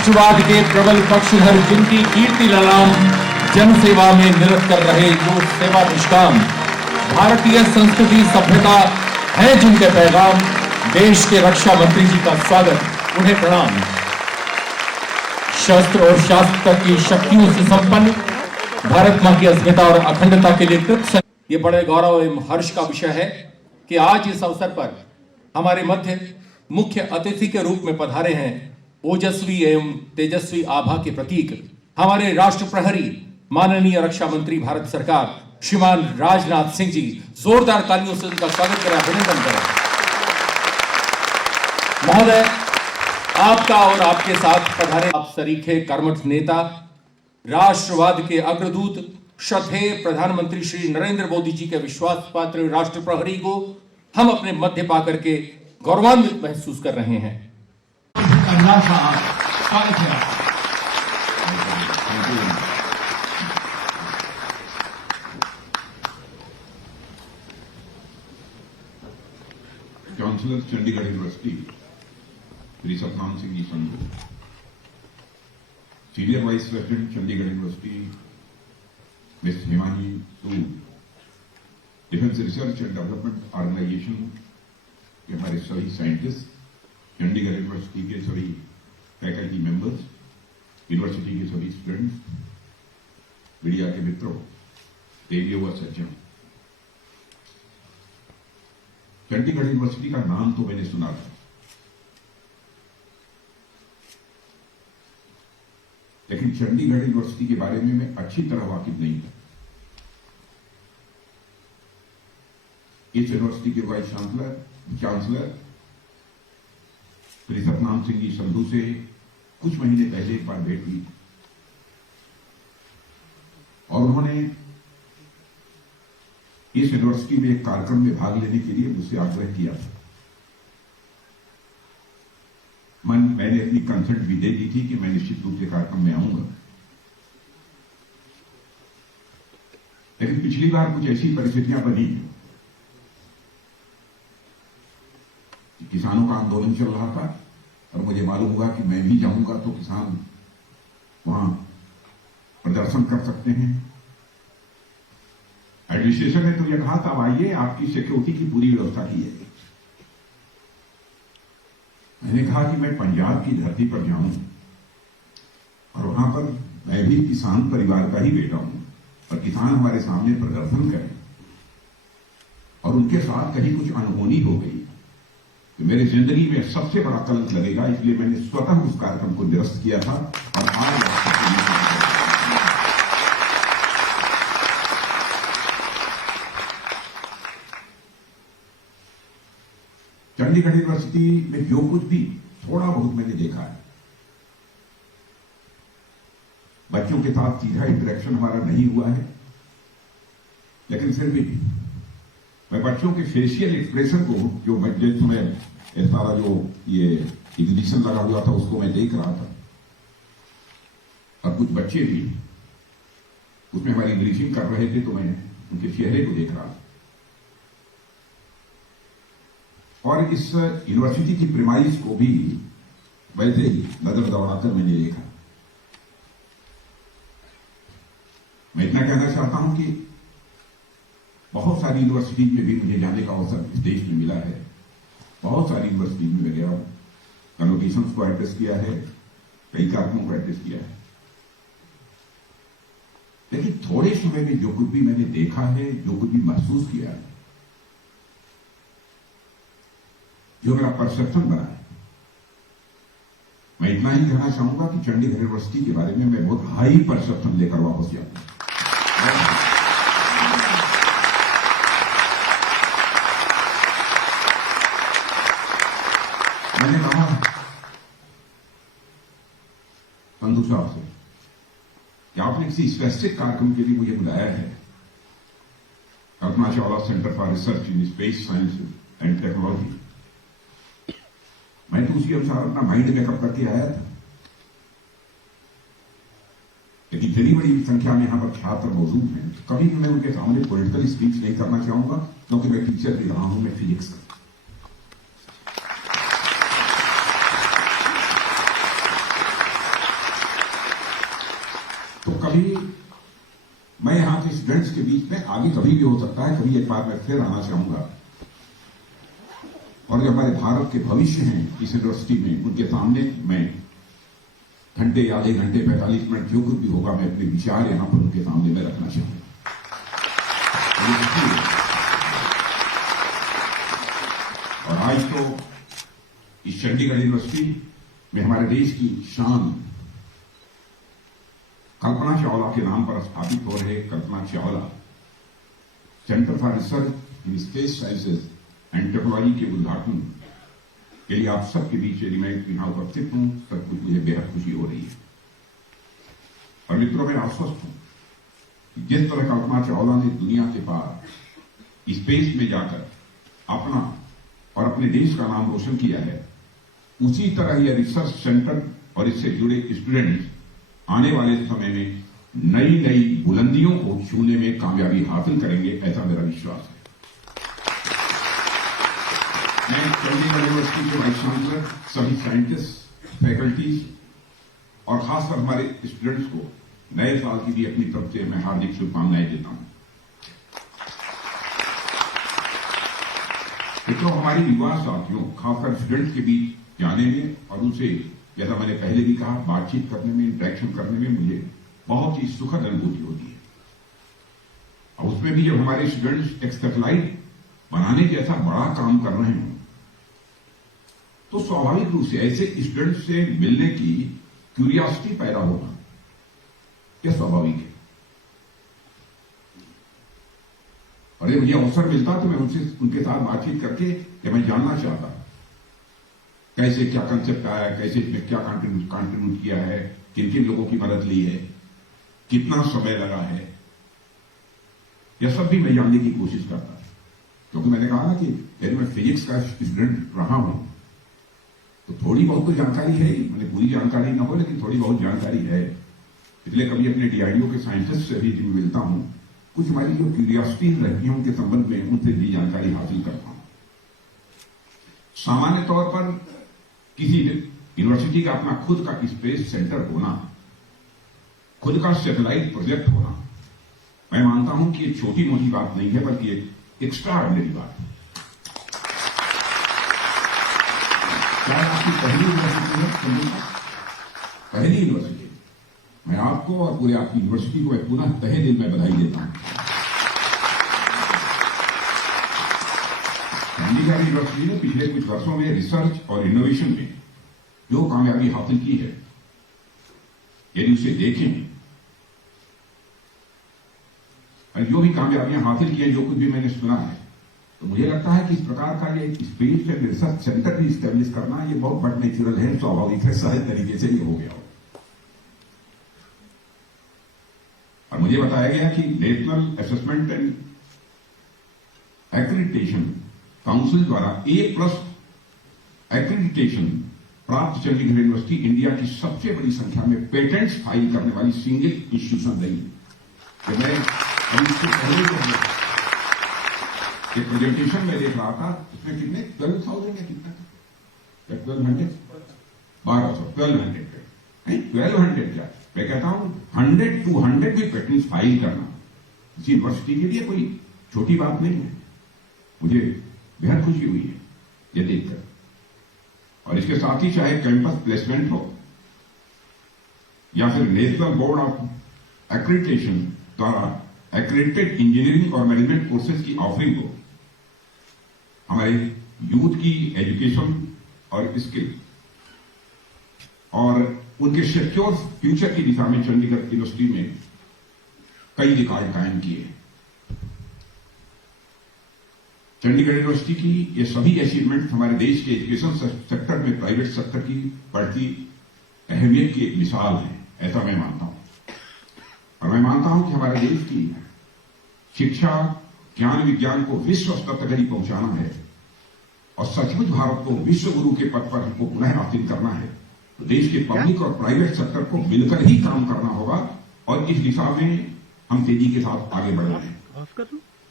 राष्ट्रवाद के प्रबल पक्षधर जिनकी कीर्ति ललाम जनसेवा में निरत कर रहे जो सेवा निष्काम, भारतीय संस्कृति सभ्यता है जिनके पैगाम, देश के रक्षा मंत्री जी का स्वागत, उन्हें प्रणाम। शस्त्र और शास्त्र की शक्तियों से संपन्न भारत मां की अस्मिता और अखंडता के लिए कृत। ये बड़े गौरव एवं हर्ष का विषय है कि आज इस अवसर पर हमारे मध्य मुख्य अतिथि के रूप में पधारे हैं ओजस्वी एवं तेजस्वी आभा के प्रतीक हमारे राष्ट्र प्रहरी माननीय रक्षा मंत्री भारत सरकार श्रीमान राजनाथ सिंह जी। जोरदार तालियों से उनका स्वागत करें, अभिनंदन करें। महोदय, आपका और आपके साथ पधारे आप सरीखे कर्मठ नेता, राष्ट्रवाद के अग्रदूत, श्रद्धेय प्रधानमंत्री श्री नरेंद्र मोदी जी के विश्वास पात्र राष्ट्र प्रहरी को हम अपने मध्य पाकर के गौरवान्वित महसूस कर रहे हैं। Chancellor Chandigarh university Shri Satnam Singh ji Sandhu, senior vice president Chandigarh university miss Himani Sood, defence research and development organisation के हमारे सभी साइंटिस्ट, चंडीगढ़ यूनिवर्सिटी के सभी फैकल्टी मेंबर्स, यूनिवर्सिटी के सभी स्टूडेंट्स, मीडिया के मित्रों, देवियों व सज्जनों, चंडीगढ़ यूनिवर्सिटी का नाम तो मैंने सुना था, लेकिन चंडीगढ़ यूनिवर्सिटी के बारे में मैं अच्छी तरह वाकिफ नहीं था। इस यूनिवर्सिटी के वाइस चांसलर श्री सतनाम सिंह जी संधू से कुछ महीने पहले एक बार भेंट हुई और उन्होंने इस यूनिवर्सिटी में एक कार्यक्रम में भाग लेने के लिए मुझसे आग्रह किया था। मैंने अपनी कंसल्ट भी दे दी थी कि मैं निश्चित रूप से कार्यक्रम में आऊंगा, लेकिन पिछली बार कुछ ऐसी परिस्थितियां बनी कि किसानों का आंदोलन चल रहा था और मुझे मालूम हुआ कि मैं भी जाऊंगा तो किसान वहां प्रदर्शन कर सकते हैं। एडमिनिस्ट्रेशन ने तो यह कहा था, आइए आपकी सिक्योरिटी की पूरी व्यवस्था की है। मैंने कहा कि मैं पंजाब की धरती पर जाऊं और वहां पर मैं भी किसान परिवार का ही बेटा हूं और किसान हमारे सामने प्रदर्शन करें और उनके साथ कहीं कुछ अनहोनी हो गई तो मेरी जिंदगी में सबसे बड़ा कलंक लगेगा। इसलिए मैंने स्वतः उस कार्यक्रम को निरस्त किया था और आज चंडीगढ़ यूनिवर्सिटी में जो कुछ भी थोड़ा बहुत मैंने देखा है, बच्चों के साथ सीधा इंटरेक्शन हमारा नहीं हुआ है, लेकिन फिर भी मैं बच्चों के फेशियल एक्सप्रेशन को, जो जिस समय सारा जो ये एग्जीबिशन लगा हुआ था उसको मैं देख रहा था और कुछ बच्चे भी उसमें हमारी ब्रीफिंग कर रहे थे तो मैं उनके चेहरे को देख रहा था और इस यूनिवर्सिटी की प्रीमाइस को भी वैसे ही नजर दौड़ाकर मैंने देखा। मैं इतना कहना चाहता हूं कि बहुत सारी यूनिवर्सिटी में भी मुझे जाने का अवसर इस देश में मिला है। बहुत सारी यूनिवर्सिटी में मैं गया हूं, कन्वोकेशंस को एड्रेस किया है, कई कार्यक्रमों को एड्रेस किया है, लेकिन थोड़े समय में जो कुछ भी मैंने देखा है, जो कुछ भी महसूस किया है, जो मेरा परसेप्शन बना है, मैं इतना ही कहना चाहूंगा कि चंडीगढ़ यूनिवर्सिटी के बारे में मैं बहुत हाई परसेप्शन लेकर वापस जाऊंगा। मैंने कहा संधू साहब से कि आपने किसी स्पेसिफिक कार्यक्रम के लिए मुझे बुलाया है, Kalpana Chawla centre for research in space science and technology. मैं तो उसी अनुसार अपना माइंड मेकअप करके आया था, लेकिन इतनी बड़ी संख्या में यहां पर छात्र मौजूद हैं, कभी भी मैं उनके सामने पॉलिटिकल स्पीच नहीं करना चाहूंगा, क्योंकि मैं टीचर भी रहा हूं, मैं फिजिक्स का। कभी मैं यहाँ के स्टूडेंट्स के बीच में आगे कभी भी हो सकता है, कभी एक बार मैं फिर आना चाहूंगा और जो हमारे भारत के भविष्य हैं इस यूनिवर्सिटी में, उनके सामने मैं घंटे, आधे घंटे, 45 मिनट जो कुछ भी होगा, मैं अपने विचार यहां पर उनके सामने में रखना चाहूंगा। और आज तो इस चंडीगढ़ यूनिवर्सिटी में हमारे देश की शान कल्पना चावला के नाम पर स्थापित हो रहे Kalpana Chawla centre for research in space sciences and technology के उद्घाटन के लिए आप सबके बीच यदि मैं यहां उपस्थित हूं, सब कुछ मुझे बेहद खुशी हो रही है। और मित्रों, मैं आश्वस्त हूं कि जिस तरह कल्पना चावला ने दुनिया के पार स्पेस में जाकर अपना और अपने देश का नाम रोशन किया है, उसी तरह यह रिसर्च सेंटर और इससे जुड़े स्टूडेंट्स आने वाले समय में नई नई बुलंदियों को छूने में कामयाबी हासिल करेंगे, ऐसा मेरा विश्वास है। मैं चंडीगढ़ यूनिवर्सिटी के वाइस चांसलर, सभी साइंटिस्ट, फैकल्टीज और खासकर हमारे स्टूडेंट्स को नए साल की भी अपनी तरफ से मैं हार्दिक शुभकामनाएं देता हूं। मित्रों, हमारे युवा साथियों, खासकर स्टूडेंट्स के बीच जाने में और उनसे, जैसा मैंने पहले भी कहा, बातचीत करने में, इंटरेक्शन करने में मुझे बहुत ही सुखद अनुभूति होती है। और उसमें भी जब हमारे स्टूडेंट्स एक सैटेलाइट बनाने जैसा बड़ा काम कर रहे हों, तो स्वाभाविक रूप से ऐसे स्टूडेंट से मिलने की क्यूरियोसिटी पैदा होना यह स्वाभाविक है। और जब मुझे अवसर मिलता तो मैं उनके साथ बातचीत करके मैं जानना चाहता कैसे क्या कंसेप्ट आया, कैसे इसमें क्या कंट्रीब्यूट किया है, किन किन लोगों की मदद ली है, कितना समय लगा है, यह सब भी मैं जानने की कोशिश करता। क्योंकि मैंने कहा ना कि यदि मैं फिजिक्स का स्टूडेंट रहा हूं तो थोड़ी बहुत तो जानकारी है ही, मैंने पूरी जानकारी ना हो लेकिन थोड़ी बहुत जानकारी है। इसलिए कभी अपने डीआरडीओ के साइंटिस्ट से भी मिलता हूं, कुछ हमारी जो क्यूरियोसिटी रहती है उनके संबंध में उनसे भी जानकारी हासिल करता हूं। सामान्य तौर पर किसी यूनिवर्सिटी का अपना खुद का स्पेस सेंटर होना, खुद का सैटेलाइट प्रोजेक्ट होना, मैं मानता हूं कि ये छोटी मोटी बात नहीं है, बल्कि एक एक्स्ट्रा ऑर्डिनरी बात है। शायद आपकी पहली यूनिवर्सिटी है, पहली यूनिवर्सिटी। मैं आपको और पूरे आपकी यूनिवर्सिटी को पुनः तहे दिल में बधाई देता हूं। चंडीगढ़ यूनिवर्सिटी ने पिछले कुछ वर्षों में रिसर्च और इनोवेशन में जो कामयाबी हासिल की है, यदि उसे देखें और जो भी कामयाबियां हासिल की हैं, जो कुछ भी मैंने सुना है, तो मुझे लगता है कि इस प्रकार का ये स्पेस एंड रिसर्च सेंटर भी स्टैब्लिश करना ये बहुत बड़ा नेचुरल है, स्वाभाविक है, सहज तरीके से ये हो गया हो। और मुझे बताया गया कि national assessment and accreditation council द्वारा A+ एक्रेडिटेशन प्राप्त चंडीगढ़ यूनिवर्सिटी इंडिया की सबसे बड़ी संख्या में पेटेंट्स फाइल करने वाली सिंगल इंस्टीट्यूशन रही। तो मैं इससे पहले एक प्रेजेंटेशन में देख रहा था, उसमें कितने 12,000 या कितना था, 1200, 1200 क्या, मैं कहता हूं 100 200 भी पेटेंट फाइल करना इस यूनिवर्सिटी के लिए कोई छोटी बात नहीं है। मुझे बेहद खुशी हुई है ये देखकर। और इसके साथ ही चाहे कैंपस प्लेसमेंट हो या फिर नेशनल बोर्ड ऑफ एक्रेडिटेशन द्वारा एक्रेडिटेड इंजीनियरिंग और मैनेजमेंट कोर्सेज की ऑफरिंग हो, हमारे यूथ की एजुकेशन और स्किल और उनके सिक्योर फ्यूचर की दिशा में चंडीगढ़ यूनिवर्सिटी में कई रिकॉर्ड कायम किए। चंडीगढ़ यूनिवर्सिटी की ये सभी अचीवमेंट हमारे देश के एजुकेशन सेक्टर में प्राइवेट सेक्टर की बढ़ती अहमियत की एक मिसाल है, ऐसा मैं मानता हूं। और मैं मानता हूं कि हमारे देश की शिक्षा, ज्ञान विज्ञान को विश्व स्तर तक ही पहुंचाना है और सचमुच भारत को विश्व गुरु के पद पर हमको पुनः हासिल करना है, तो देश के पब्लिक और प्राइवेट सेक्टर को मिलकर ही काम करना होगा। और इस दिशा में हम तेजी के साथ आगे बढ़ रहे हैं।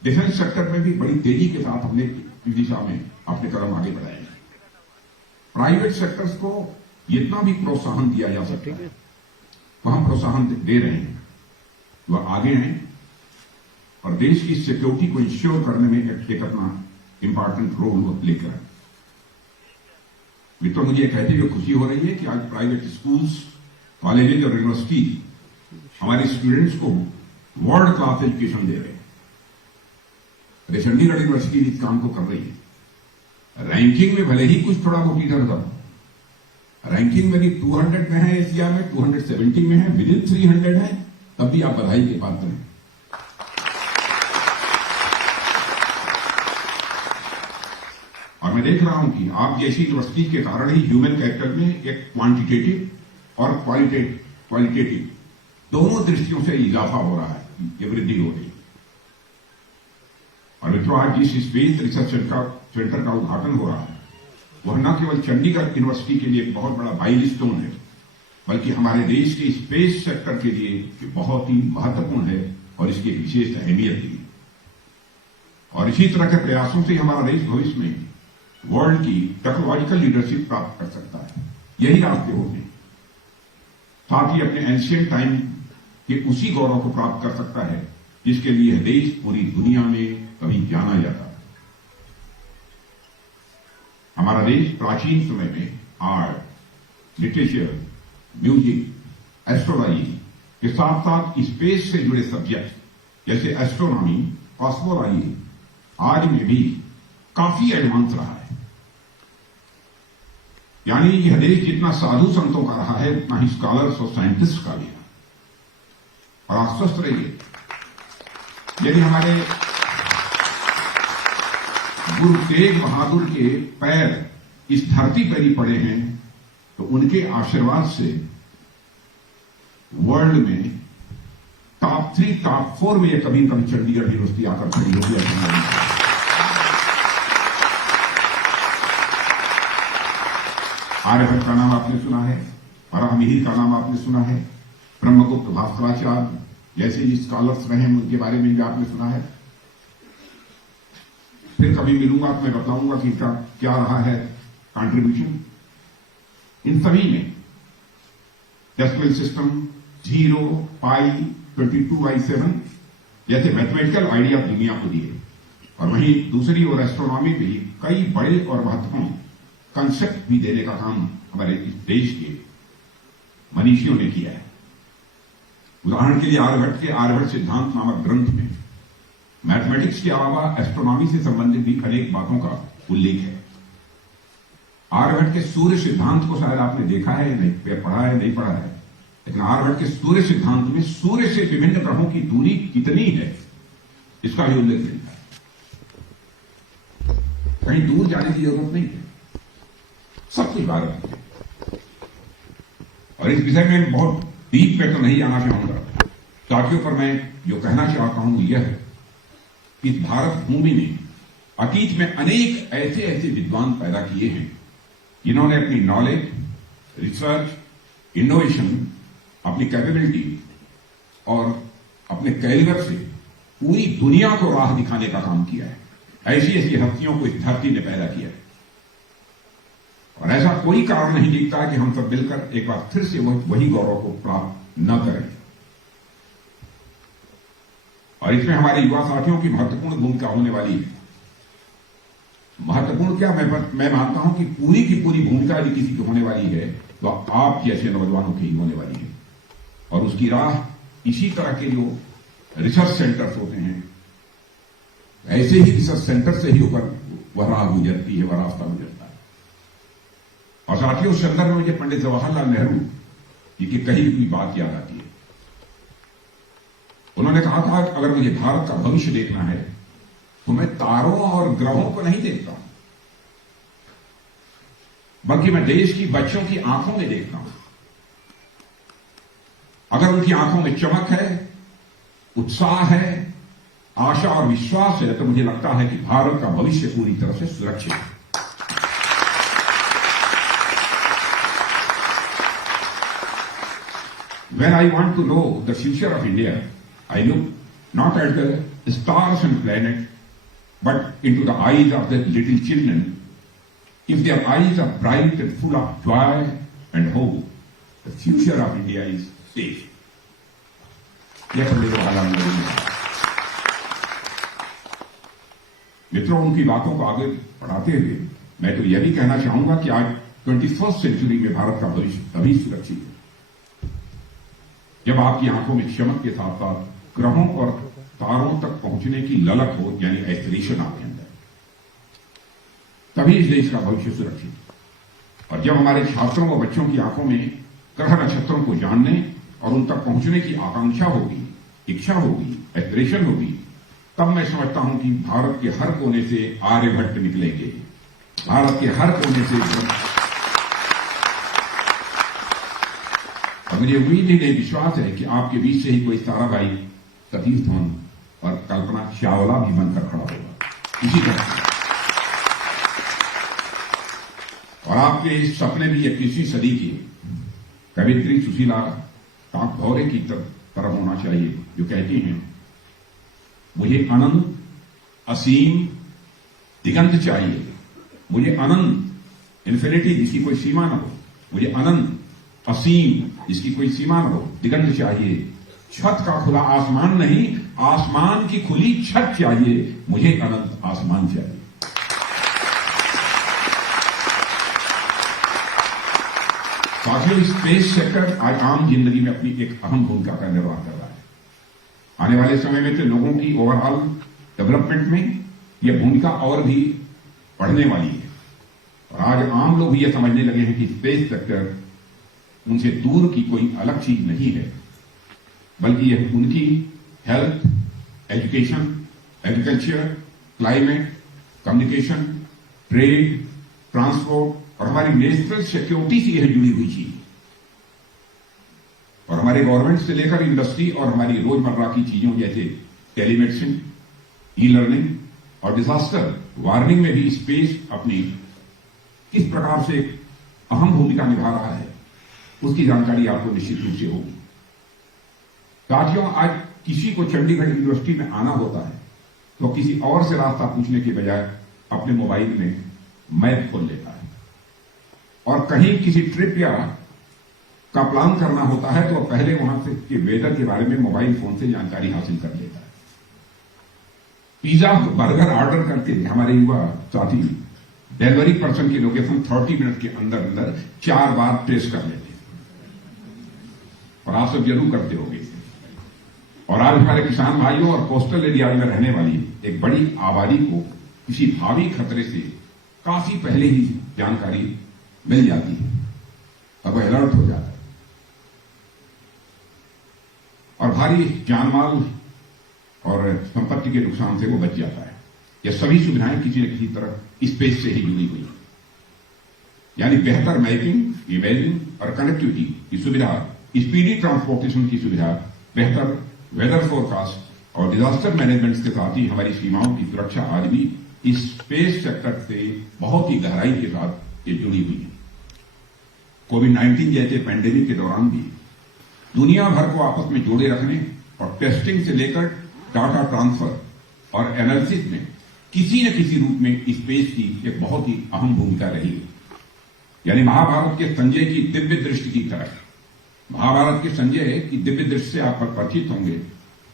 डिफेंस सेक्टर में भी बड़ी तेजी के साथ हमने इस दिशा में अपने कदम आगे बढ़ाए हैं। प्राइवेट सेक्टर्स को जितना भी प्रोत्साहन दिया जा सकता है वह हम प्रोत्साहन दे रहे हैं। वह आगे आए और देश की सिक्योरिटी को इंश्योर करने में एक अपना इंपॉर्टेंट रोल वो प्ले करें। मित्रों, मुझे कहते हुए खुशी हो रही है कि आज प्राइवेट स्कूल्स, कॉलेजेज और यूनिवर्सिटी हमारे स्टूडेंट्स को वर्ल्ड क्लास एजुकेशन दे रहे हैं। अरे चंडीगढ़ यूनिवर्सिटी इस काम को कर रही है। रैंकिंग में भले ही कुछ थोड़ा बहुत इधर उधर, रैंकिंग में भी 200 में है, एशिया में 270 में है, विदिन 300 है, तब भी आप बधाई के पात्र हैं। और मैं देख रहा हूं कि आप जैसी यूनिवर्सिटी के कारण ही ह्यूमन कैपिटल में एक क्वांटिटेटिव और क्वालिटेटिव दोनों दृष्टियों से इजाफा हो रहा है, ये वृद्धि हो रही है। और मित्रों, आज जिस स्पेस रिसर्च सेंटर का उद्घाटन हो रहा है, वह न केवल चंडीगढ़ यूनिवर्सिटी के लिए एक बहुत बड़ा माइलस्टोन है, बल्कि हमारे देश के स्पेस सेक्टर के लिए बहुत ही महत्वपूर्ण है और इसकी एक विशेष अहमियत भी। और इसी तरह के प्रयासों से हमारा देश भविष्य में वर्ल्ड की टेक्नोलॉजिकल लीडरशिप प्राप्त कर सकता है। यही रास्ते होते हैं, साथ ही अपने एंशिएंट टाइम के उसी गौरव को प्राप्त कर सकता है जिसके लिए यह देश पूरी दुनिया में कभी जाना जाता है। हमारा देश प्राचीन समय में आर्ट, लिटरेचर, म्यूजिक, एस्ट्रोलॉजी के साथ साथ स्पेस से जुड़े सब्जेक्ट जैसे एस्ट्रोनॉमी, कॉस्मोलॉजी आज में भी काफी एडवांस रहा है। यानी यह देश जितना साधु संतों का रहा है, उतना ही स्कॉलर्स और साइंटिस्ट का भी है। और आश्वस्त रहिए, यदि हमारे गुरु तेग बहादुर के पैर इस धरती पर ही पड़े हैं, तो उनके आशीर्वाद से वर्ल्ड में टॉप 3, टॉप 4 में यह कभी कभी चंडीगढ़ यूनिवर्सिटी आकर खड़ी होगी। आर्यभट्ट का नाम आपने सुना है, वराहमिहिर का नाम आपने सुना है, ब्रह्मगुप्त, भास्कराचार्य जैसे ही स्कॉलर्स रहे हैं उनके बारे में भी आपने सुना है। फिर कभी मिलूंगा तो मैं बताऊंगा कि इनका क्या रहा है कंट्रीब्यूशन। इन सभी में डेसिमल सिस्टम, 0, पाई, 22/7 जैसे मैथमेटिकल आइडिया दुनिया को दिए, और वहीं दूसरी ओर एस्ट्रोनॉमी भी कई बड़े और महत्वपूर्ण कंसेप्ट भी देने का काम हमारे इस देश के मनीषियों ने किया है। उदाहरण के लिए आर्यभट्ट के आर्यभट्ट सिद्धांत नामक ग्रंथ में मैथमेटिक्स के अलावा एस्ट्रोनॉमी से संबंधित भी अनेक बातों का उल्लेख है। आर्यभट्ट के सूर्य सिद्धांत को शायद आपने देखा है, नहीं पढ़ा है, नहीं पढ़ा है, लेकिन आर्यभट्ट के सूर्य सिद्धांत में सूर्य से विभिन्न ग्रहों की दूरी कितनी है इसका भी उल्लेख मिलता है। कहीं दूर जाने की जरूरत नहीं है, सब कुछ भारत में। और इस विषय में बहुत डीप में तो नहीं जाना चाहूंगा, साथियों, पर मैं जो कहना चाहता हूं यह है कि इस भारत भूमि ने अतीत में अनेक ऐसे ऐसे विद्वान पैदा किए हैं जिन्होंने अपनी नॉलेज, रिसर्च, इनोवेशन, अपनी कैपेबिलिटी और अपने कैलिबर से पूरी दुनिया को राह दिखाने का काम किया है। ऐसी ऐसी हस्तियों को इस धरती ने पैदा किया है और ऐसा कोई कारण नहीं दिखता कि हम सब मिलकर एक बार फिर से वही गौरव को प्राप्त न करें। और इसमें हमारे युवा साथियों की महत्वपूर्ण भूमिका होने वाली है। महत्वपूर्ण क्या, मैं मानता हूं कि पूरी की पूरी भूमिका यदि किसी की होने वाली है तो आप जैसे नौजवानों की ही होने वाली है। और उसकी राह इसी तरह के जो रिसर्च सेंटर्स होते हैं, ऐसे ही रिसर्च सेंटर से ही ऊपर वह राह गुजरती है, वह रास्ता गुजरता है। और साथियों, उस संदर्भ में मुझे पंडित जवाहरलाल नेहरू जी की कही हुई बात याद आती है। उन्होंने कहा था कि अगर मुझे भारत का भविष्य देखना है तो मैं तारों और ग्रहों को नहीं देखता हूं, बल्कि मैं देश की बच्चों की आंखों में देखता हूं। अगर उनकी आंखों में चमक है, उत्साह है, आशा और विश्वास है, तो मुझे लगता है कि भारत का भविष्य पूरी तरह से सुरक्षित है। When I want to know the future of India, I look not at the stars and planets, but into the eyes of the little children. If their eyes are bright and full of joy and hope, the future of India is safe. यह पंडित जवाहरलाल नेहरू ने कहा। मित्रों, उनकी बातों को आगे बढ़ाते हुए मैं तो यह भी कहना चाहूंगा कि आज 21st सेंचुरी में भारत का भविष्य अभी सुरक्षित है जब आपकी आंखों में चमक के साथ साथ ग्रहों और तारों तक पहुंचने की ललक हो, यानी एस्पिरेशन आपके अंदर, तभी इस देश का भविष्य सुरक्षित है। और जब हमारे छात्रों व बच्चों की आंखों में ग्रह नक्षत्रों को जानने और उन तक पहुंचने की आकांक्षा होगी, इच्छा होगी, एस्पिरेशन होगी, तब मैं समझता हूं कि भारत के हर कोने से आर्यभट्ट निकलेंगे। भारत के हर कोने से, और मुझे उम्मीद ही नहीं, विश्वास है कि आपके बीच से ही कोई ताराबाई, सतीश धवन और कल्पना चावला भी बनकर खड़ा होगा इसी तरह। और आपके सपने भी 21वीं सदी की कवित्री सुशीला ताकभौरे की तरफ होना चाहिए, जो कहती हैं, मुझे अनंत असीम दिगंत चाहिए, मुझे अनंत इन्फिनिटी जिसकी कोई सीमा न हो, मुझे अनंत असीम जिसकी कोई सीमा न हो दिगंत चाहिए, छत का खुला आसमान नहीं, आसमान की खुली छत चाहिए, मुझे अनंत आसमान चाहिए। साथियों, स्पेस सेक्टर आज आम जिंदगी में अपनी एक अहम भूमिका का निर्वाह कर रहा है। आने वाले समय में तो लोगों की ओवरऑल डेवलपमेंट में यह भूमिका और भी बढ़ने वाली है। और आज आम लोग ये समझने लगे हैं कि स्पेस सेक्टर उनसे दूर की कोई अलग चीज नहीं है, बल्कि यह उनकी health, education, agriculture, climate, communication, trade, transport और हमारी नेशनल सिक्योरिटी से यह जुड़ी हुई चीज, और हमारे गवर्नमेंट से लेकर इंडस्ट्री और हमारी रोजमर्रा की चीजों जैसे टेलीमेडिसिन, ई लर्निंग और डिजास्टर वार्निंग में भी स्पेस अपनी किस प्रकार से अहम भूमिका निभा रहा है, उसकी जानकारी आपको निश्चित रूप से होगी। साथियों, आज किसी को चंडीगढ़ यूनिवर्सिटी में आना होता है तो किसी और से रास्ता पूछने के बजाय अपने मोबाइल में मैप खोल लेता है, और कहीं किसी ट्रिप या का प्लान करना होता है तो पहले वहां से के वेदर के बारे में मोबाइल फोन से जानकारी हासिल कर लेता है। पिज्जा, बर्गर ऑर्डर करके हमारे युवा साथी डिलीवरी पर्सन की लोकेशन 30 मिनट के अंदर अंदर 4 बार ट्रेस कर लेते हैं, और आप सब जरूर करते होंगे। और आज हमारे किसान भाइयों और कोस्टल एरिया में रहने वाली एक बड़ी आबादी को किसी भावी खतरे से काफी पहले ही जानकारी मिल जाती है, अब वह अलर्ट हो जाता है, और भारी जानमाल और संपत्ति के नुकसान से वो बच जाता है। यह सभी सुविधाएं किसी न किसी तरह स्पेस से ही जुड़ी हुई है, यानी बेहतर मैपिंग, इमेजिंग और कनेक्टिविटी की सुविधा, स्पीडी ट्रांसपोर्टेशन की सुविधा, बेहतर वेदर फोरकास्ट और डिजास्टर मैनेजमेंट के साथ ही हमारी सीमाओं की सुरक्षा आज भी इस स्पेस सेक्टर से बहुत ही गहराई के साथ ये जुड़ी हुई है। कोविड-19 जैसे पैंडेमिक के दौरान भी दुनिया भर को आपस में जोड़े रखने और टेस्टिंग से लेकर डाटा ट्रांसफर और एनालिसिस में किसी न किसी रूप में स्पेस की एक बहुत ही अहम भूमिका रही है। यानी महाभारत के संजय की दिव्य दृष्टि की तरह, महाभारत के संजय की दिव्य दृष्टि से आप परिचित होंगे,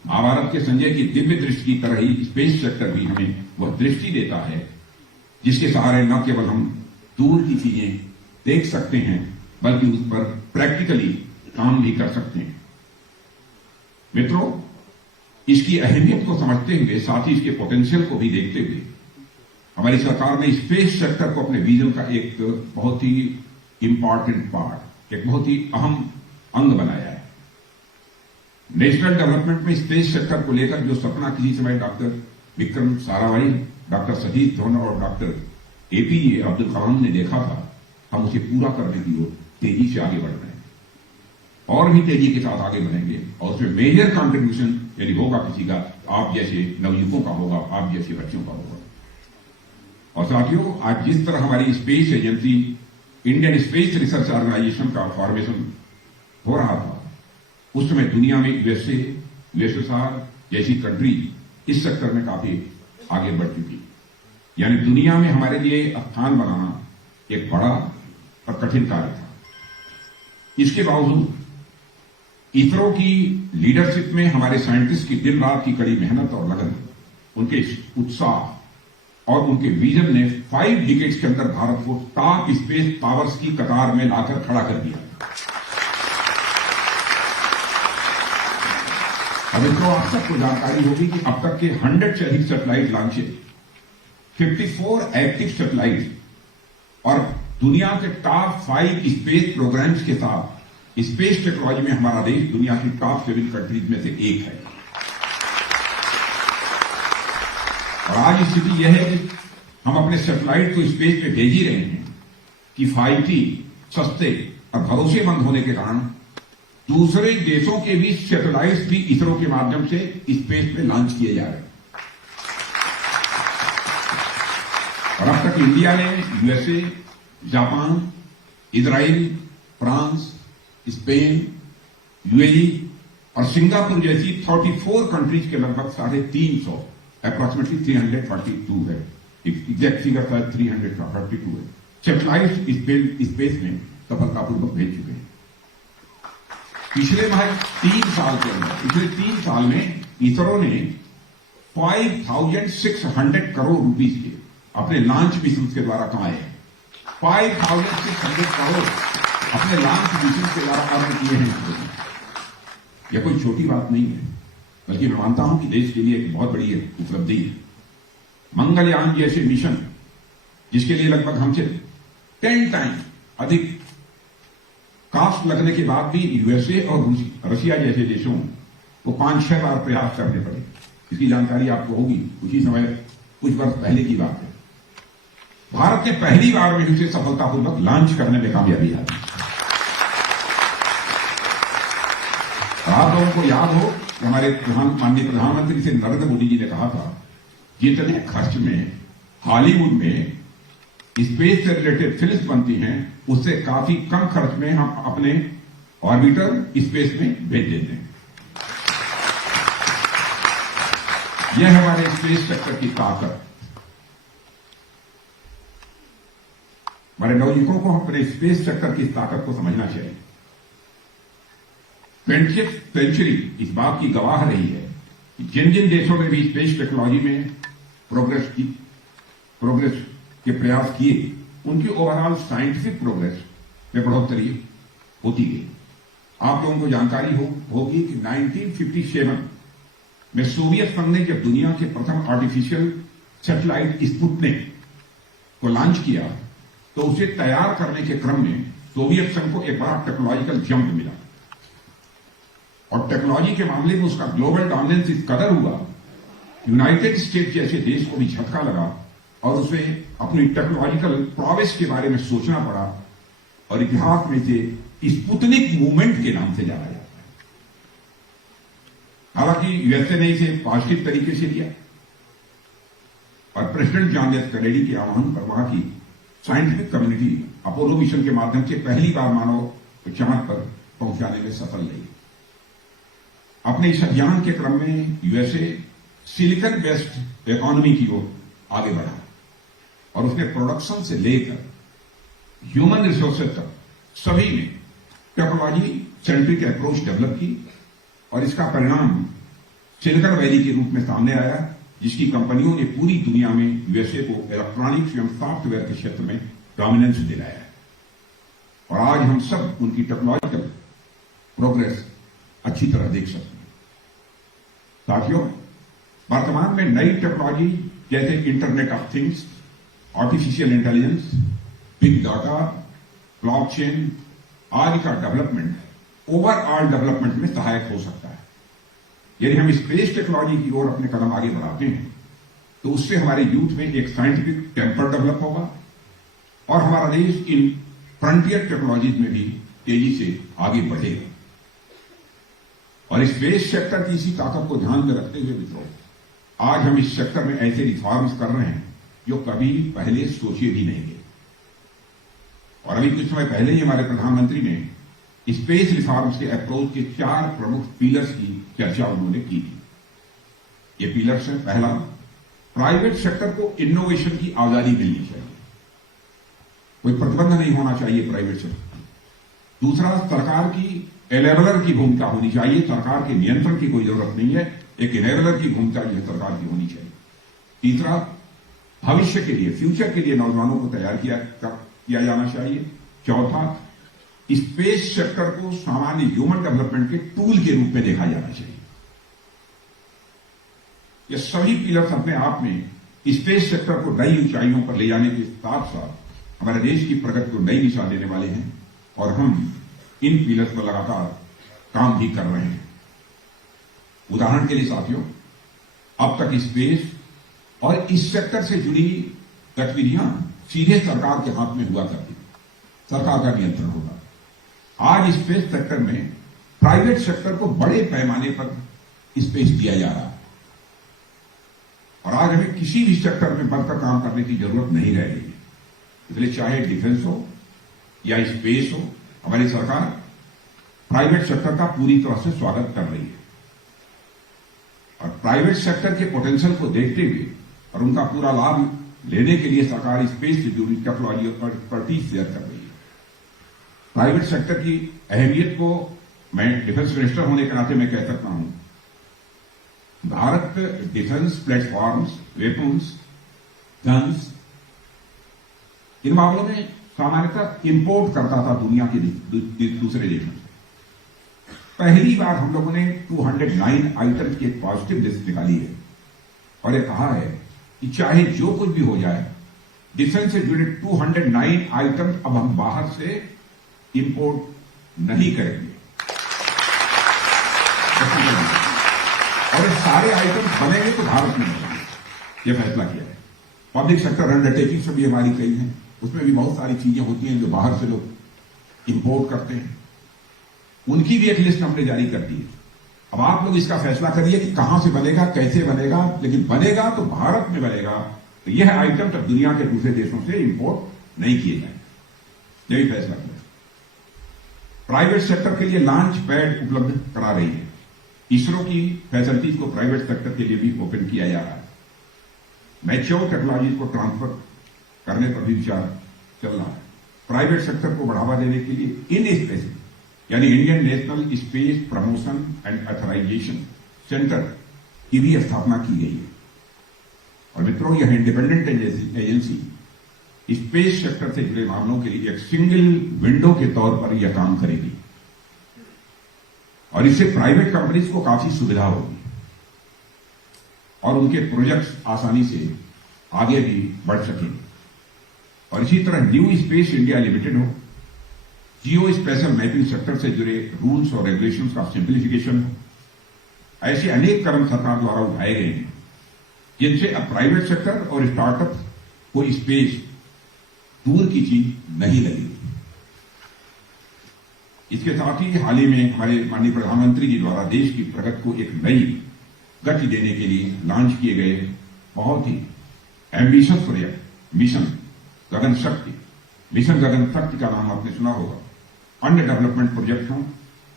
महाभारत के संजय की दिव्य दृष्टि की तरह ही स्पेस सेक्टर भी हमें वह दृष्टि देता है जिसके सहारे न केवल हम दूर की चीजें देख सकते हैं बल्कि उस पर प्रैक्टिकली काम भी कर सकते हैं। मित्रों, इसकी अहमियत को समझते हुए, साथ ही इसके पोटेंशियल को भी देखते हुए, हमारी सरकार ने स्पेस सेक्टर को अपने विजन का एक बहुत ही इंपॉर्टेंट पार्ट, एक बहुत ही अहम अंग बनाया है। नेशनल डेवलपमेंट में स्पेस सेक्टर को लेकर जो सपना किसी समय डॉक्टर विक्रम साराभाई, डॉक्टर सतीश धवन और डॉक्टर एपीजे अब्दुल कलाम ने देखा था, हम उसे पूरा करने की ओर तेजी से आगे बढ़ रहे हैं और भी तेजी के साथ आगे बढ़ेंगे, और उसमें मेजर कंट्रीब्यूशन यदि होगा किसी का, आप जैसे नवयुवकों का होगा, आप जैसे बच्चों का होगा। और साथियों, आज जिस तरह हमारी space agency Indian space research organisation का फॉर्मेशन हो रहा था, उस समय दुनिया में यूएसए, यूएसएसआर जैसी कंट्री इस सेक्टर में काफी आगे बढ़ चुकी, यानी दुनिया में हमारे लिए स्थान बनाना एक बड़ा और कठिन कार्य था। इसके बावजूद इसरो की लीडरशिप में हमारे साइंटिस्ट की दिन रात की कड़ी मेहनत और लगन, उनके उत्साह और उनके विजन ने 5 डिकेड्स के अंदर भारत को टॉप स्पेस पावर्स की कतार में लाकर खड़ा कर दिया। अब इसको आप सबको जानकारी होगी कि अब तक के 100 से अधिक सैटेलाइट लॉन्चेज, 54 एक्टिव सैटेलाइट और दुनिया के टॉप 5 स्पेस प्रोग्राम्स के साथ स्पेस टेक्नोलॉजी में हमारा देश दुनिया की टॉप 7 कंट्रीज में से एक है। और आज स्थिति यह है कि हम अपने सैटेलाइट को स्पेस में भेज ही रहे हैं कि किफायती, सस्ते और भरोसेमंद होने के कारण दूसरे देशों के भी सैटेलाइट्स भी इसरो के माध्यम से स्पेस में लॉन्च किए जा रहे हैं। और अब तक इंडिया ने USA, Japan, Israel, France, Spain, UAE और सिंगापुर जैसी 34 कंट्रीज के लगभग 350, अप्रॉक्सीमेटली 342 है, एग्जैक्ट फिगर शायद 342 है, सैटेलाइट स्पेस में सफलतापूर्वक भेज चुके हैं। पिछले 3 साल में इसरो ने 5,600 करोड़ रुपीस के अपने लॉन्च मिशन के द्वारा कमाए हैं। 5,600 करोड़ अपने लॉन्च मिशन के द्वारा अर्न किए हैं। यह कोई छोटी बात नहीं है, बल्कि मैं मानता हूं कि देश के लिए एक बहुत बड़ी उपलब्धि है। मंगलयान जैसे मिशन, जिसके लिए लगभग हमसे 10 टाइम अधिक कास्ट लगने के बाद भी यूएसए और रशिया जैसे देशों को 5-6 बार प्रयास करने पड़े। इसकी जानकारी आपको होगी, उसी समय कुछ वर्ष पहले की बात है। भारत ने पहली बार में इसे सफलतापूर्वक लॉन्च करने में कामयाबी आई। आप लोगों को याद हो कि हमारे माननीय प्रधानमंत्री श्री नरेंद्र मोदी जी ने कहा था, जितने खर्च में हॉलीवुड में स्पेस से रिलेटेड फिल्म बनती हैं, उससे काफी कम खर्च में हम अपने ऑर्बिटर स्पेस में भेज देते हैं। यह हमारे स्पेस सेक्टर की ताकत। हमारे नवयुवकों को अपने स्पेस सेक्टर की ताकत को समझना चाहिए। 20th सेंचुरी इस बात की गवाह रही है कि जिन जिन देशों ने भी स्पेस टेक्नोलॉजी में प्रोग्रेस के प्रयास किए, उनकी ओवरऑल साइंटिफिक प्रोग्रेस में बढ़ोतरी होती गई। आप लोगों को जानकारी होगी कि 1957 में सोवियत संघ ने जब दुनिया के प्रथम आर्टिफिशियल सैटेलाइट स्पुतनिक को लॉन्च किया, तो उसे तैयार करने के क्रम में सोवियत संघ को एक बड़ा टेक्नोलॉजिकल जंप मिला और टेक्नोलॉजी के मामले में उसका ग्लोबल डोमिनेंस इस कदर हुआ, यूनाइटेड स्टेट्स जैसे देश को भी झटका लगा और उसे अपनी टेक्नोलॉजिकल प्रोग्रेस के बारे में सोचना पड़ा और इतिहास में से स्पुतनिक मूवमेंट के नाम से जाना जाता है। हालांकि यूएसए ने इसे पॉजिटिव तरीके से लिया और प्रेसिडेंट जॉन एफ कैनेडी के आह्वान पर वहां की साइंटिफिक कम्युनिटी अपोलो मिशन के माध्यम से पहली बार मानव चांद पर पहुंचाने में सफल रही। अपने इस अभियान के क्रम में यूएसए सिलिकॉन बेस्ड इकोनॉमी की ओर आगे बढ़ा और उसने प्रोडक्शन से लेकर ह्यूमन रिसोर्सेज तक सभी में टेक्नोलॉजी सेंट्रिक अप्रोच डेवलप की और इसका परिणाम सिलिकॉन वैली के रूप में सामने आया, जिसकी कंपनियों ने पूरी दुनिया में यूएसए को इलेक्ट्रॉनिक्स एवं सॉफ्टवेयर के क्षेत्र में डोमिनेंस दिलाया है। और आज हम सब उनकी टेक्नोलॉजिकल प्रोग्रेस अच्छी तरह देख सकते हैं। साथियों, वर्तमान में नई टेक्नोलॉजी जैसे internet of things, artificial intelligence, big data, blockchain आदि का डेवलपमेंट ओवरऑल डेवलपमेंट में सहायक हो सकता है। यदि हम स्पेस टेक्नोलॉजी की ओर अपने कदम आगे बढ़ाते हैं, तो उससे हमारे यूथ में एक साइंटिफिक टेम्पर डेवलप होगा और हमारा देश इन फ्रंटियर टेक्नोलॉजीज में भी तेजी से आगे बढ़ेगा। और स्पेस सेक्टर की इसी ताकत को ध्यान में रखते हुए मित्रों, आज हम इस सेक्टर में ऐसे रिफॉर्म्स कर रहे हैं जो कभी पहले सोचे भी नहीं गए। और अभी कुछ समय पहले ही हमारे प्रधानमंत्री ने स्पेस रिफॉर्म्स के अप्रोच के 4 प्रमुख पिलर्स की चर्चा उन्होंने की थी। ये पिलर्स है, पहला, प्राइवेट सेक्टर को इनोवेशन की आजादी मिलनी चाहिए, कोई प्रतिबंध नहीं होना चाहिए प्राइवेट सेक्टर। दूसरा, सरकार की एनेबलर की भूमिका होनी चाहिए, सरकार के नियंत्रण की कोई जरूरत नहीं है, एक एनेबलर की भूमिका यह सरकार की होनी चाहिए। तीसरा, भविष्य के लिए, फ्यूचर के लिए नौजवानों को तैयार किया जाना चाहिए। चौथा, स्पेस सेक्टर को सामान्य ह्यूमन डेवलपमेंट के टूल के रूप में देखा जाना चाहिए। ये सभी पिलर्स अपने आप में स्पेस सेक्टर को नई ऊंचाइयों पर ले जाने के साथ साथ हमारे देश की प्रगति को नई दिशा देने वाले हैं और हम इन पिलर्स पर लगातार काम भी कर रहे हैं। उदाहरण के लिए साथियों, अब तक स्पेस और इस सेक्टर से जुड़ी गतिविधियां सीधे सरकार के हाथ में हुआ करती, सरकार का नियंत्रण होगा। आज स्पेस सेक्टर में प्राइवेट सेक्टर को बड़े पैमाने पर स्पेस दिया जा रहा है और आज हमें किसी भी सेक्टर में बढ़कर काम करने की जरूरत नहीं रह गई है। इसलिए चाहे डिफेंस हो या स्पेस हो, हमारी सरकार प्राइवेट सेक्टर का पूरी तरह से स्वागत कर रही है और प्राइवेट सेक्टर के पोटेंशियल को देखते हुए और उनका पूरा लाभ लेने के लिए सरकार स्पेस से जुड़ी टेक्नोलॉजी और एक्सपर्टीज शेयर कर रही है। प्राइवेट सेक्टर की अहमियत को मैं डिफेंस मिनिस्टर होने के नाते मैं कह सकता हूं, Bharat defence platforms, weapons, guns, इन मामलों में सामान्यतः इंपोर्ट करता था दुनिया के दूसरे देशों से। पहली बार हम लोगों ने 209 आइटम की एक पॉजिटिव लिस्ट निकाली है और यह कहा है कि चाहे जो कुछ भी हो जाए, डिफेंस से जुड़े 209 आइटम अब हम बाहर से इंपोर्ट नहीं करेंगे और ये सारे आइटम बनेंगे तो भारत में बनेंगे। यह फैसला किया है। पब्लिक सेक्टर अंडरटेकिंग्स भी हमारी कई हैं, उसमें भी बहुत सारी चीजें होती हैं जो बाहर से लोग इंपोर्ट करते हैं, उनकी भी एक लिस्ट हमने जारी कर दी है। अब आप लोग इसका फैसला करिए कि कहां से बनेगा, कैसे बनेगा, लेकिन बनेगा तो भारत में बनेगा। तो यह आइटम तब दुनिया के दूसरे देशों से इंपोर्ट नहीं किए जाएंगे। यही फैसला किया। प्राइवेट सेक्टर के लिए लॉन्च पैड उपलब्ध करा रही है। इसरो की फैसिलिटीज को प्राइवेट सेक्टर के लिए भी ओपन किया जा रहा है। मैच्योर टेक्नोलॉजी को ट्रांसफर करने पर भी विचार चल रहा है। प्राइवेट सेक्टर को बढ़ावा देने के लिए इन स्पेस यानी Indian national space promotion and authorisation centre की भी स्थापना की गई है। और मित्रों, यह इंडिपेंडेंट एजेंसी स्पेस सेक्टर से जुड़े मामलों के लिए एक सिंगल विंडो के तौर पर यह काम करेगी और इससे प्राइवेट कंपनीज को काफी सुविधा होगी और उनके प्रोजेक्ट्स आसानी से आगे भी बढ़ सकेंगे। और इसी तरह न्यू स्पेस इंडिया लिमिटेड हो, जियो स्पेशल मैपिंग सेक्टर से जुड़े रूल्स और रेगुलेशंस का सिंप्लीफिकेशन हो, ऐसे अनेक कदम सरकार द्वारा उठाए गए हैं जिनसे अब प्राइवेट सेक्टर और स्टार्टअप को स्पेस दूर की चीज नहीं लगेगी। इसके साथ ही हाल ही में हमारे माननीय प्रधानमंत्री जी द्वारा देश की प्रगति को एक नई गति देने के लिए लॉन्च किए गए बहुत ही एम्बिशियस प्रोजेक्ट मिशन गगन शक्ति। मिशन गगन शक्ति का नाम आपने सुना होगा। अन्य डेवलपमेंट प्रोजेक्ट हो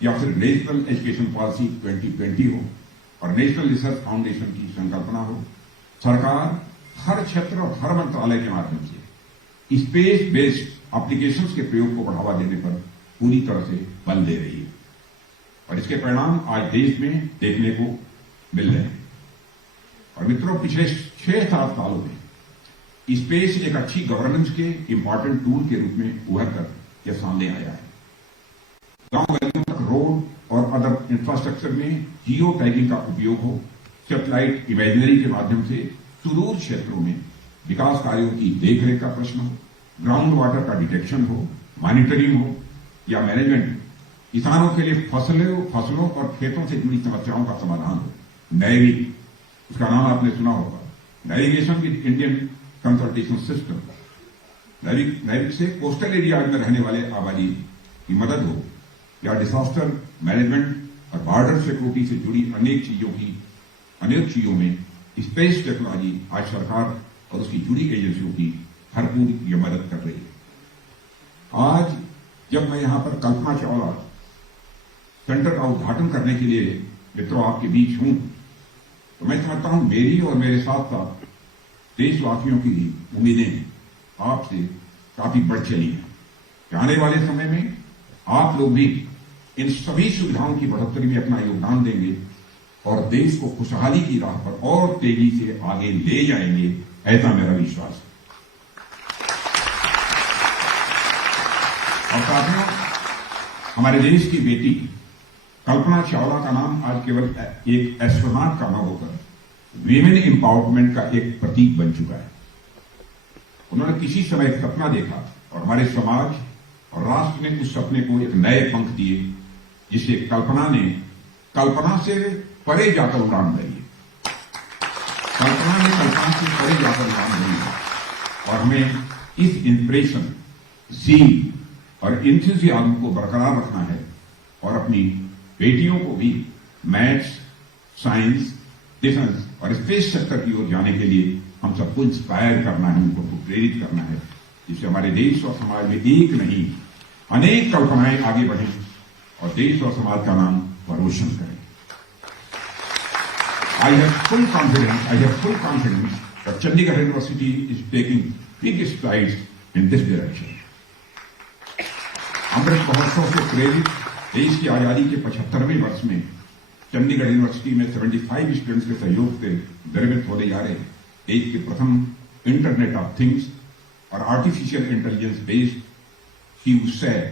या फिर नेशनल एजुकेशन पॉलिसी 2020 हो और नेशनल रिसर्च फाउंडेशन की संकल्पना हो, सरकार हर क्षेत्र और हर मंत्रालय के माध्यम से स्पेस बेस्ड एप्लीकेशंस के प्रयोग को बढ़ावा देने पर पूरी तरह से बल दे रही है और इसके परिणाम आज देश में देखने को मिल रहे हैं। और मित्रों, पिछले 6-7 सालों में स्पेस एक अच्छी गवर्नेंस के इंपॉर्टेंट टूल के रूप में उभर कर यह सामने आया है। गांव गलियों तक रोड और अदर इंफ्रास्ट्रक्चर में जियो टैगिंग का उपयोग हो, सैटेलाइट इमेजनरी के माध्यम से सुदूर क्षेत्रों में विकास कार्यों की देखरेख का प्रश्न हो, ग्राउंड वाटर का डिटेक्शन हो, मॉनिटरिंग हो या मैनेजमेंट, किसानों के लिए फसलों और खेतों से जुड़ी समस्याओं का समाधान हो। नेविक, उसका नाम आपने सुना होगा, navigation with Indian consultation system. NavIC से कोस्टल एरिया में रहने वाले आबादी की मदद हो या डिजास्टर मैनेजमेंट और बॉर्डर सिक्योरिटी से जुड़ी अनेक चीजों में स्पेस टेक्नोलॉजी आज सरकार और उसकी जुड़ी एजेंसियों की भरपूर यह मदद कर रही है। आज जब मैं यहां पर कल्पना चावला सेंटर का उद्घाटन करने के लिए मित्रों आपके बीच हूं, तो मैं समझता हूं मेरी और मेरे साथ साथ देशवासियों की उम्मीदें आपसे काफी बढ़ चली हैं कि आने वाले समय में आप लोग भी इन सभी सुविधाओं की बढ़ोतरी में अपना योगदान देंगे और देश को खुशहाली की राह पर और तेजी से आगे ले जाएंगे, ऐसा मेरा विश्वास है। और साथियों, हमारे देश की बेटी कल्पना चावला का नाम आज केवल एक एस्ट्रोनॉट का न होकर वीमेन एम्पावरमेंट का एक प्रतीक बन चुका है। उन्होंने किसी समय एक सपना देखा और हमारे समाज और राष्ट्र ने उस सपने को एक नए पंख दिए, जिसे कल्पना से परे जाकर उड़ान भरी है। कल्पना ने कल्पना से परे जाकर उड़ान भरी है और हमें इस इंस्पिरेशन, ज़ील और इंथुजियाज्म को बरकरार रखना है और अपनी बेटियों को भी मैथ्स, साइंस, डिफेंस और स्पेस सेक्टर की ओर जाने के लिए हम सबको इंस्पायर करना है, उनको प्रेरित करना है, जिससे हमारे देश और समाज में एक नहीं अनेक कल्पनाएं आगे बढ़ें और देश और समाज का नाम रोशन करें। I have full confidence that Chandigarh University is taking big strides in this direction. Amrit Mahotsav से प्रेरित देश की आजादी के 75वें वर्ष में चंडीगढ़ यूनिवर्सिटी में 75 स्टूडेंट्स के सहयोग से निर्मित होने जा रहे देश के प्रथम इंटरनेट ऑफ थिंग्स और आर्टिफिशियल इंटेलिजेंस बेस्ड CuSat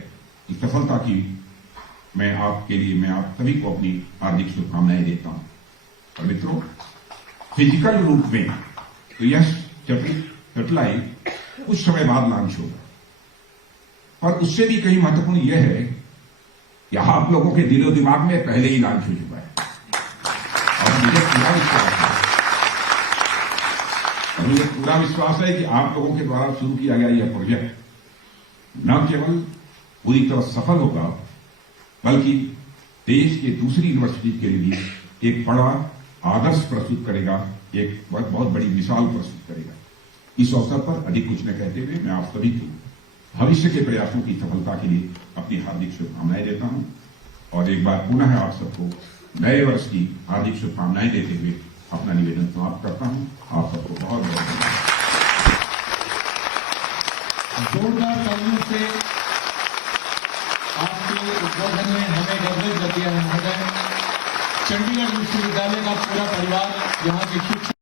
की सफलता की मैं आप सभी को अपनी हार्दिक शुभकामनाएं देता हूं। और मित्रों, फिजिकल रूप में तो यह सैटेलाइट कुछ समय बाद लॉन्च होगा, और उससे भी कहीं महत्वपूर्ण यह है कि आप लोगों के दिलो दिमाग में पहले ही लॉन्च हो चुका है और मुझे पूरा विश्वास है कि आप लोगों के द्वारा शुरू किया गया यह प्रोजेक्ट न केवल पूरी तरह सफल होगा, बल्कि देश के दूसरी यूनिवर्सिटी के लिए एक बड़ा आदर्श प्रस्तुत करेगा, एक बहुत बड़ी मिसाल प्रस्तुत करेगा। इस अवसर पर अधिक कुछ न कहते हुए मैं आप सभी को भविष्य के प्रयासों की सफलता के लिए अपनी हार्दिक शुभकामनाएं देता हूं और एक बार पुनः आप सबको नए वर्ष की हार्दिक शुभकामनाएं देते हुए अपना निवेदन समाप्त करता हूं। आप सबको बहुत बहुत धन्यवाद। जोरदार तालियों से आपके उद्बोधन में हमें गर्वित कर दिया है महोदय। चंडीगढ़ विश्वविद्यालय का पूरा परिवार, यहाँ के शिक्षक